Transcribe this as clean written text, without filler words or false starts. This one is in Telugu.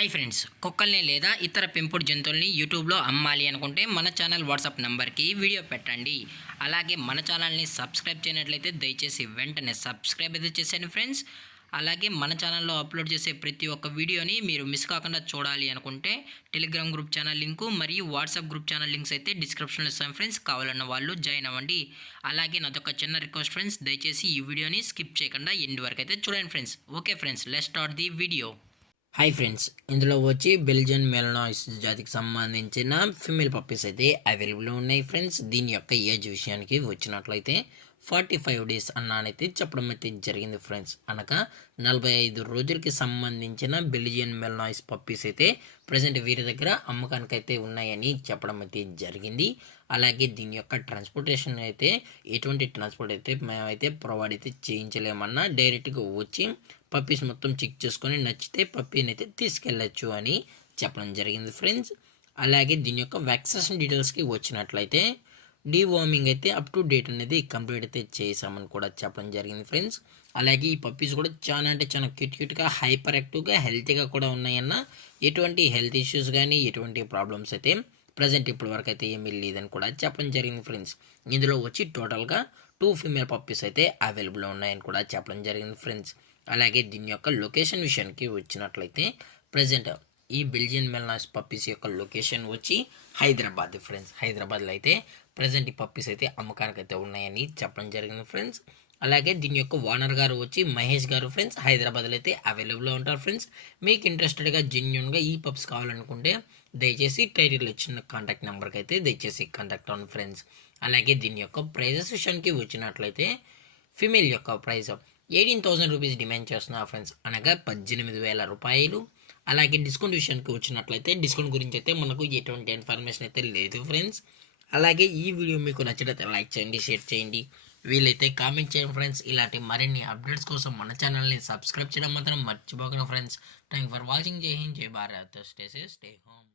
హాయ్ ఫ్రెండ్స్, కుక్కల్ని లేదా ఇతర పెంపుడు జంతువుల్ని యూట్యూబ్లో అమ్మాలి అనుకుంటే మన ఛానల్ వాట్సాప్ నెంబర్కి వీడియో పెట్టండి. అలాగే మన ఛానల్ని సబ్స్క్రైబ్ చేయనట్లయితే దయచేసి వెంటనే సబ్స్క్రైబ్ అయితే చేసేయండి ఫ్రెండ్స్. అలాగే మన ఛానల్లో అప్లోడ్ చేసే ప్రతి ఒక్క వీడియోని మీరు మిస్ కాకుండా చూడాలి అనుకుంటే టెలిగ్రామ్ గ్రూప్ ఛానల్ లింకు మరియు వాట్సాప్ గ్రూప్ ఛానల్ లింక్స్ అయితే డిస్క్రిప్షన్లో ఇస్తాను ఫ్రెండ్స్. కావాలన్న వాళ్ళు జాయిన్ అవ్వండి. అలాగే నాదొక చిన్న రిక్వెస్ట్ ఫ్రెండ్స్, దయచేసి ఈ వీడియోని స్కిప్ చేయకుండా ఎండ్ వరకు అయితే చూడండి friends. Okay friends, let's start the video. Hi friends, ఇందులో వచ్చి బెల్జియన్ మెలనాయిస్ జాతికి సంబంధించిన ఫిమేల్ పప్పీస్ అయితే అవైలబుల్ ఉన్నాయి ఫ్రెండ్స్. దీని యొక్క ఏజ్ విషయానికి వచ్చినట్లయితే 45 డేస్ అన్నానైతే చెప్పడం అయితే జరిగింది ఫ్రెండ్స్. అనగా 45 రోజులకి సంబంధించిన బెల్జియన్ మెలనాయిస్ పప్పీస్ అయితే ప్రజెంట్ వీరి దగ్గర అమ్మకానికి అయితే ఉన్నాయని చెప్పడం అయితే జరిగింది. అలాగే దీని యొక్క ట్రాన్స్పోర్టేషన్ అయితే ఎటువంటి ట్రాన్స్పోర్ట్ అయితే మేమైతే ప్రొవైడ్ అయితే చేయించలేమన్నా డైరెక్ట్గా వచ్చి పప్పీస్ మొత్తం చెక్ చేసుకొని నచ్చితే పప్పీని అయితే తీసుకెళ్ళచ్చు అని చెప్పడం జరిగింది ఫ్రెండ్స్. అలాగే దీని యొక్క వ్యాక్సినేషన్ డీటెయిల్స్కి వచ్చినట్లయితే డీవార్మింగ్ అయితే అప్ టు డేట్ అనేది కంప్లీట్ అయితే చేసామని కూడా చెప్పడం జరిగింది ఫ్రెండ్స్. అలాగే ఈ పప్పీస్ కూడా చాలా అంటే చాలా క్యూట్గా హైపర్ యాక్టివ్గా హెల్తీగా కూడా ఉన్నాయన్న ఎటువంటి హెల్త్ ఇష్యూస్ కానీ ఎటువంటి ప్రాబ్లమ్స్ అయితే ప్రజెంట్ ఇప్పటి వరకు అయితే ఏమీ లేదని కూడా చెప్పడం జరిగింది ఫ్రెండ్స్. ఇందులో వచ్చి టోటల్గా 2 ఫీమేల్ పప్పీస్ అయితే అవైలబుల్ ఉన్నాయని కూడా చెప్పడం జరిగింది ఫ్రెండ్స్. అలాగే దీని యొక్క లొకేషన్ విషయానికి వచ్చినట్లయితే ప్రజెంట్ ఈ బెల్జియన్ మెలనాయిస్ పప్పీస్ యొక్క లొకేషన్ వచ్చి హైదరాబాద్ ఫ్రెండ్స్. హైదరాబాద్లో అయితే ప్రజెంట్ ఈ పప్పీస్ అయితే అమ్మకానికి అయితే ఉన్నాయని చెప్పడం జరిగింది ఫ్రెండ్స్. అలాగే దీని యొక్క ఓనర్ గారు వచ్చి మహేష్ గారు ఫ్రెండ్స్. హైదరాబాద్లో అయితే అవైలబుల్లో ఉంటారు ఫ్రెండ్స్. మీకు ఇంట్రెస్టెడ్గా జెన్యున్గా ఈ పప్స్ కావాలనుకుంటే దయచేసి టైటిల్ ఇచ్చిన కాంటాక్ట్ నెంబర్కి అయితే దయచేసి కాంటాక్ట్ అవ్వండి ఫ్రెండ్స్. అలాగే దీని యొక్క ప్రైజెస్ విషయానికి వచ్చినట్లయితే ఫిమేల్ యొక్క ప్రైస్ 18,000 రూపీస్ డిమాండ్ చేస్తున్నారు ఫ్రెండ్స్, అనగా 18,000 రూపాయలు. అలాగే డిస్కౌంట్ విషయానికి వచ్చినట్లయితే డిస్కౌంట్ గురించి అయితే మనకు ఎటువంటి ఇన్ఫర్మేషన్ అయితే లేదు ఫ్రెండ్స్. అలాగే ఈ వీడియో మీకు నచ్చినట్లయితే లైక్ చేయండి, షేర్ చేయండి, వీలైతే కామెంట్ చేయండి ఫ్రెండ్స్. ఇలాంటి మరిన్ని అప్డేట్స్ కోసం మన ఛానల్ని సబ్స్క్రైబ్ చేయడం మాత్రం మర్చిపోకండి ఫ్రెండ్స్. Thank for watching. జై హింద్, జై Bharat, stay safe, stay home.